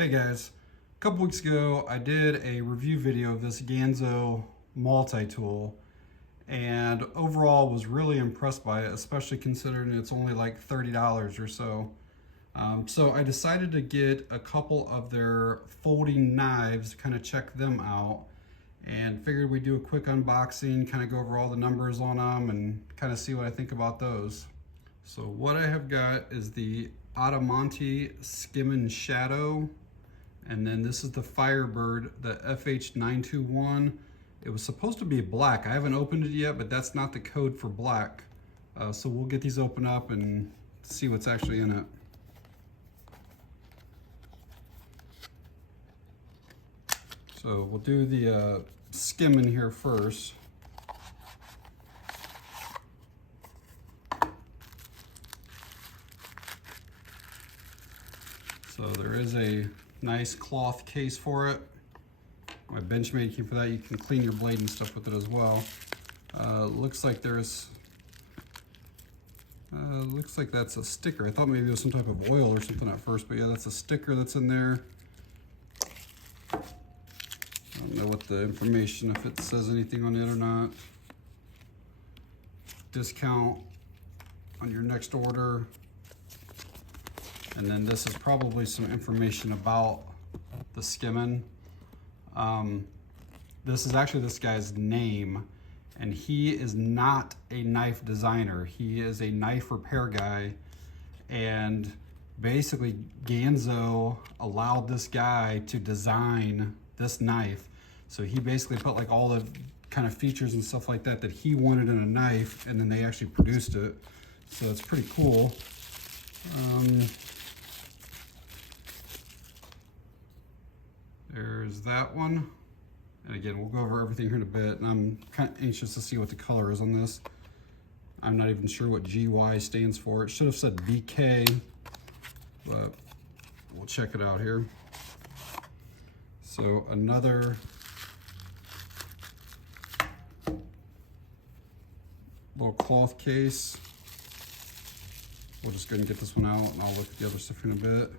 Hey guys, a couple weeks ago I did a review video of this Ganzo multi-tool and overall was really impressed by it, especially considering it's only like $30 or so. So I decided to get a couple of their folding knives, kind of check them out, and figured we'd do a quick unboxing, kind of go over all the numbers on them and kind of see what I think about those. So what I have got is the Adimanti Skimen-SH, and then this is the Firebird, the FH921. It was supposed to be black. I haven't opened it yet, but that's not the code for black. So we'll get these open up and see what's actually in it. So we'll do the Skimen here first. So there is a nice cloth case for it. My Benchmade came for that. You can clean your blade and stuff with it as well. Looks like there's, looks like that's a sticker. I thought maybe it was some type of oil or something at first, but yeah, that's a sticker that's in there. I don't know what the information, if it says anything on it or not. Discount on your next order. And then this is probably some information about the Skimen. This is actually this guy's name, and he is not a knife designer. He is a knife repair guy, and basically Ganzo allowed this guy to design this knife. So he basically put like all the kind of features and stuff like that that he wanted in a knife, and then they actually produced it. So it's pretty cool. There's that one. And again, we'll go over everything here in a bit. And I'm kind of anxious to see what the color is on this. I'm not even sure what GY stands for. It should have said BK, but we'll check it out here. So another little cloth case. We'll just go ahead and get this one out, and I'll look at the other stuff in a bit.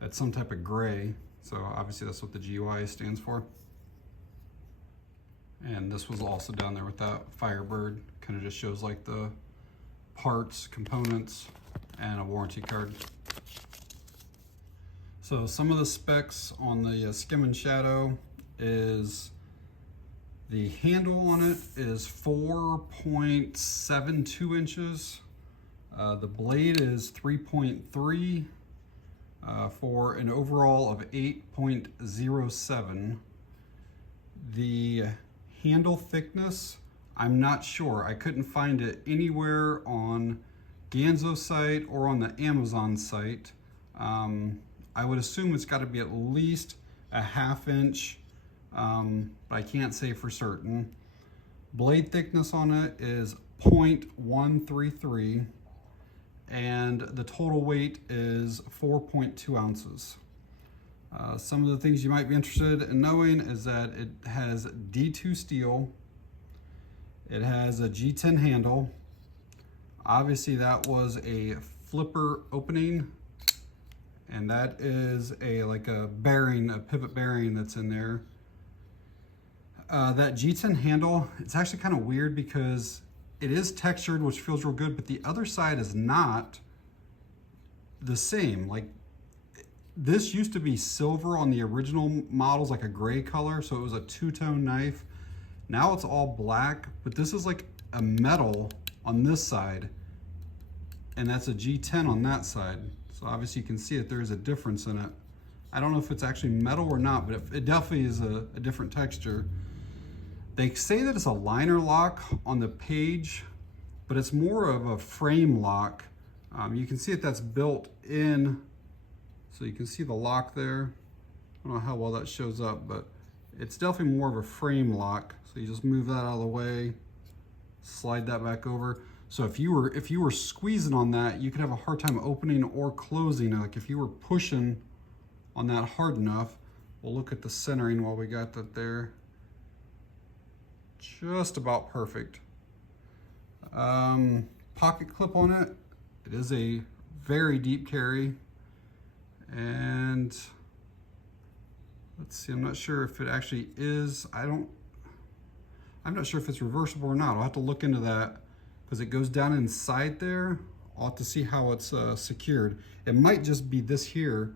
That's some type of gray. So obviously that's what the GUI stands for. And this was also down there with that Firebird. Kind of just shows like the parts, components, and a warranty card. So some of the specs on the Skimen-SH is the handle on it is 4.72 inches. The blade is 3.3. For an overall of 8.07. The handle thickness, I'm not sure. I couldn't find it anywhere on Ganzo's site or on the Amazon site. I would assume it's got to be at least a ½ inch, but I can't say for certain. Blade thickness on it is 0.133. And the total weight is 4.2 ounces. Some of the things you might be interested in knowing is that it has D2 steel. It has a G10 handle. Obviously that was a flipper opening, and that is like a bearing, a pivot bearing that's in there. That G10 handle, it's actually kind of weird because it is textured, which feels real good, but the other side is not the same. Like, this used to be silver on the original models, like a gray color, so it was a two-tone knife. Now it's all black, but this is like a metal on this side, and that's a G10 on that side. So obviously you can see that there is a difference in it. I don't know if it's actually metal or not, but it definitely is a different texture. They say that it's a liner lock on the page, but it's more of a frame lock. You can see that that's built in, so you can see the lock there. I don't know how well that shows up, but it's definitely more of a frame lock. So you just move that out of the way, slide that back over. So if you were squeezing on that, you could have a hard time opening or closing. Like if you were pushing on that hard enough. We'll look at the centering while we got that there. Just about perfect. Pocket clip on it. It is a very deep carry, and let's see, I'm not sure if it actually is. I'm not sure if it's reversible or not. I'll have to look into that because it goes down inside there. I'll have to see how it's secured. It might just be this here,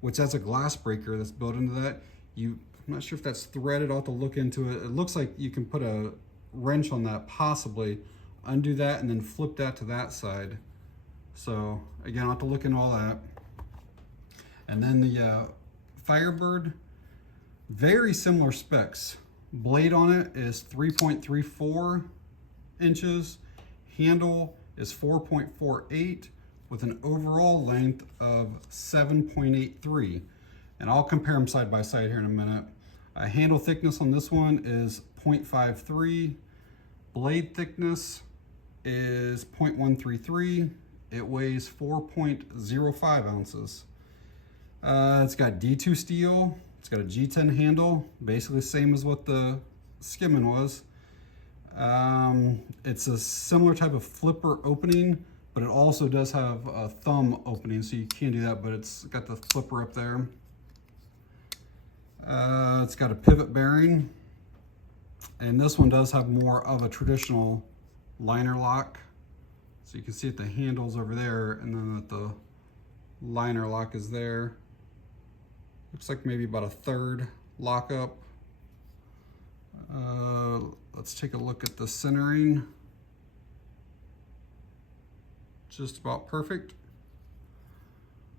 which has a glass breaker that's built into that. I'm not sure if that's threaded. I'll have to look into it. It looks like you can put a wrench on that, possibly undo that and then flip that to that side. So again, I'll have to look into all that. And then the Firebird, very similar specs. Blade on it is 3.34 inches. Handle is 4.48 with an overall length of 7.83. And I'll compare them side by side here in a minute. Handle thickness on this one is 0.53. Blade thickness is 0.133. It weighs 4.05 ounces. It's got D2 steel. It's got a G10 handle, basically the same as what the Skimen was. It's a similar type of flipper opening, but it also does have a thumb opening, so you can do that, but it's got the flipper up there. It's got a pivot bearing, and this one does have more of a traditional liner lock. So you can see that the handle's over there, and then that the liner lock is there. Looks like maybe about a third lockup. Let's take a look at the centering. Just about perfect.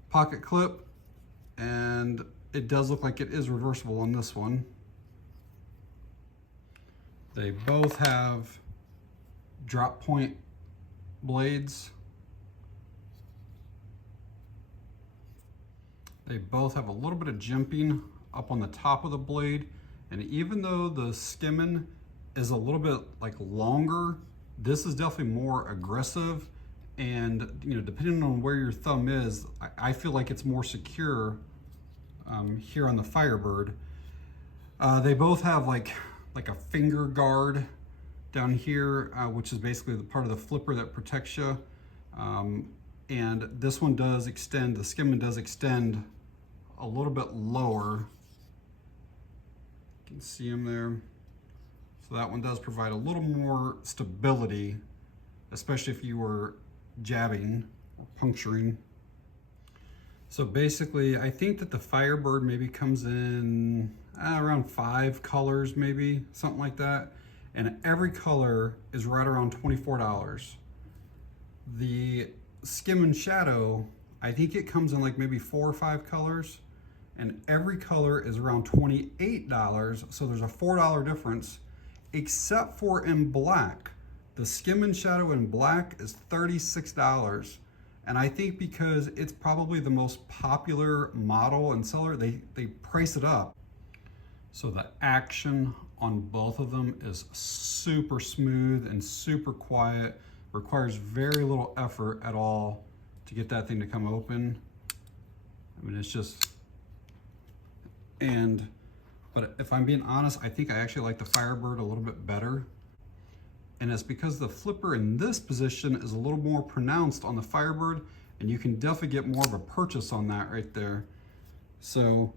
Pocket clip, and it does look like it is reversible on this one. They both have drop point blades. They both have a little bit of jimping up on the top of the blade, and even though the Skimen is a little bit like longer, this is definitely more aggressive, and depending on where your thumb is, I feel like it's more secure here on the Firebird. They both have like a finger guard down here, which is basically the part of the flipper that protects you. And this one does extend, the Skimen does extend a little bit lower. You can see them there. So that one does provide a little more stability, especially if you were jabbing or puncturing. So basically, I think that the Firebird maybe comes in around 5 colors, maybe, something like that. And every color is right around $24. The Skimen Shadow, I think it comes in like maybe 4 or 5 colors, and every color is around $28. So there's a $4 difference, except for in black. The Skimen Shadow in black is $36. And I think because it's probably the most popular model and seller, they price it up. So the action on both of them is super smooth and super quiet. Requires very little effort at all to get that thing to come open. I mean, it's just, but if I'm being honest, I think I actually like the Firebird a little bit better. And it's because the flipper in this position is a little more pronounced on the Firebird, and you can definitely get more of a purchase on that right there. So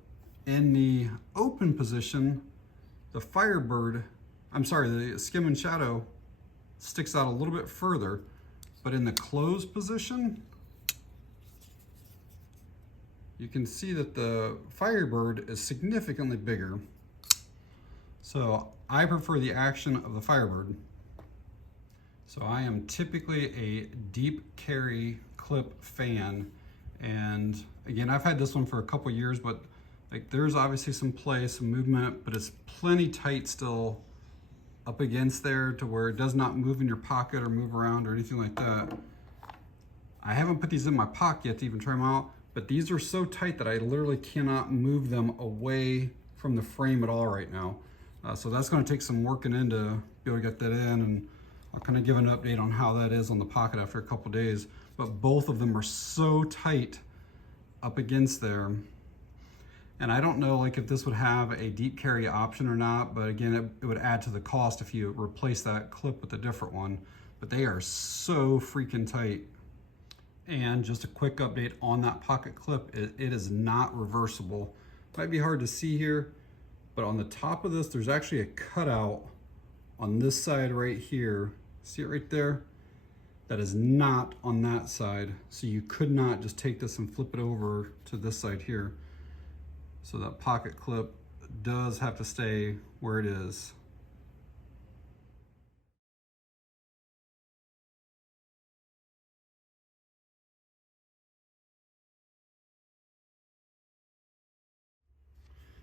in the open position, the Firebird, the Skimen Shadow sticks out a little bit further, but in the closed position, you can see that the Firebird is significantly bigger. So I prefer the action of the Firebird. So I am typically a deep carry clip fan. And again, I've had this one for a couple years, but like there's obviously some play, some movement, but it's plenty tight still up against there to where it does not move in your pocket or move around or anything like that. I haven't put these in my pocket yet to even try them out, but these are so tight that I literally cannot move them away from the frame at all right now. So that's going to take some working in to be able to get that in, and I'll kind of give an update on how that is on the pocket after a couple days. But both of them are so tight up against there. And I don't know like if this would have a deep carry option or not, but again, it would add to the cost if you replace that clip with a different one. But they are so freaking tight. And just a quick update on that pocket clip, it is not reversible. Might be hard to see here, but on the top of this, there's actually a cutout on this side right here. See it right there? That is not on that side. So you could not just take this and flip it over to this side here. So that pocket clip does have to stay where it is.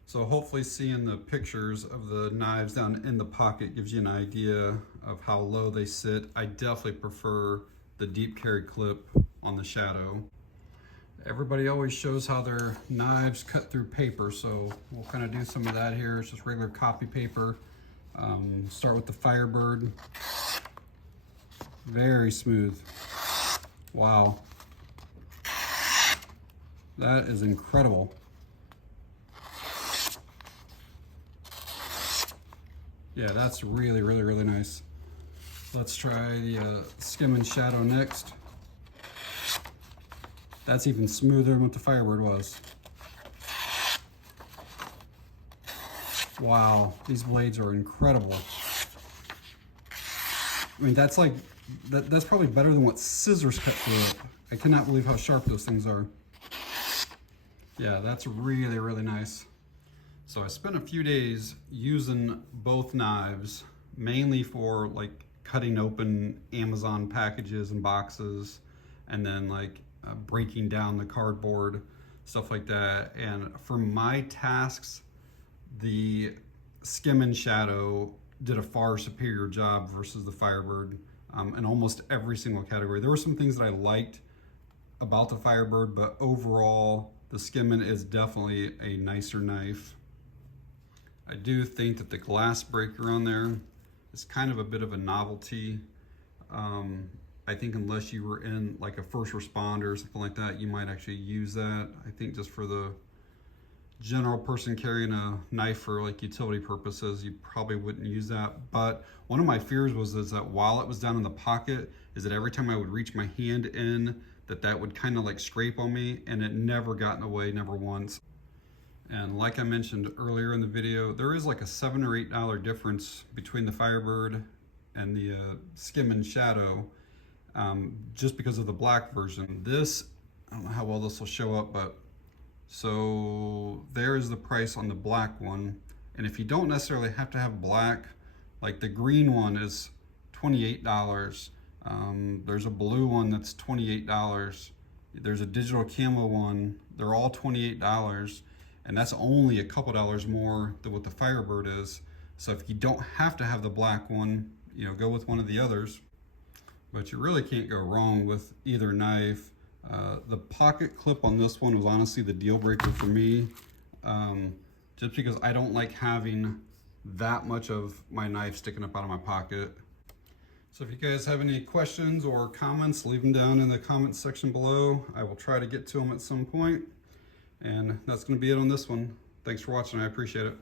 So hopefully seeing the pictures of the knives down in the pocket gives you an idea of how low they sit. I definitely prefer the deep carry clip on the Shadow. Everybody always shows how their knives cut through paper, so we'll kind of do some of that here. It's just regular copy paper. Start with the Firebird. Very smooth. Wow. That is incredible. Yeah, that's really, really, really nice. Let's try the Skimen Shadow next. That's even smoother than what the Firebird was. Wow, these blades are incredible. I mean, that's like, that's probably better than what scissors cut through it. I cannot believe how sharp those things are. Yeah, that's really, really nice. So I spent a few days using both knives, mainly for like cutting open Amazon packages and boxes, and then like breaking down the cardboard, stuff like that. And for my tasks, the Skimen Shadow did a far superior job versus the Firebird in almost every single category. There were some things that I liked about the Firebird, but overall, the Skimen is definitely a nicer knife. I do think that the glass breaker on there is kind of a bit of a novelty. I think unless you were in like a first responder or something like that, you might actually use that. I think just for the general person carrying a knife for like utility purposes, you probably wouldn't use that. But one of my fears was that while it was down in the pocket, is that every time I would reach my hand in, that would kind of like scrape on me, and it never got in the way, never once. And like I mentioned earlier in the video, there is like a $7 or $8 difference between the Firebird and the Skimen Shadow, just because of the black version. This, I don't know how well this will show up, but so there is the price on the black one. And if you don't necessarily have to have black, like the green one is $28. There's a blue one that's $28. There's a digital camo one. They're all $28. And that's only a couple dollars more than what the Firebird is. So if you don't have to have the black one, you know, go with one of the others. But you really can't go wrong with either knife. The pocket clip on this one was honestly the deal breaker for me, just because I don't like having that much of my knife sticking up out of my pocket. So if you guys have any questions or comments, leave them down in the comments section below. I will try to get to them at some point. And that's going to be it on this one. Thanks for watching. I appreciate it.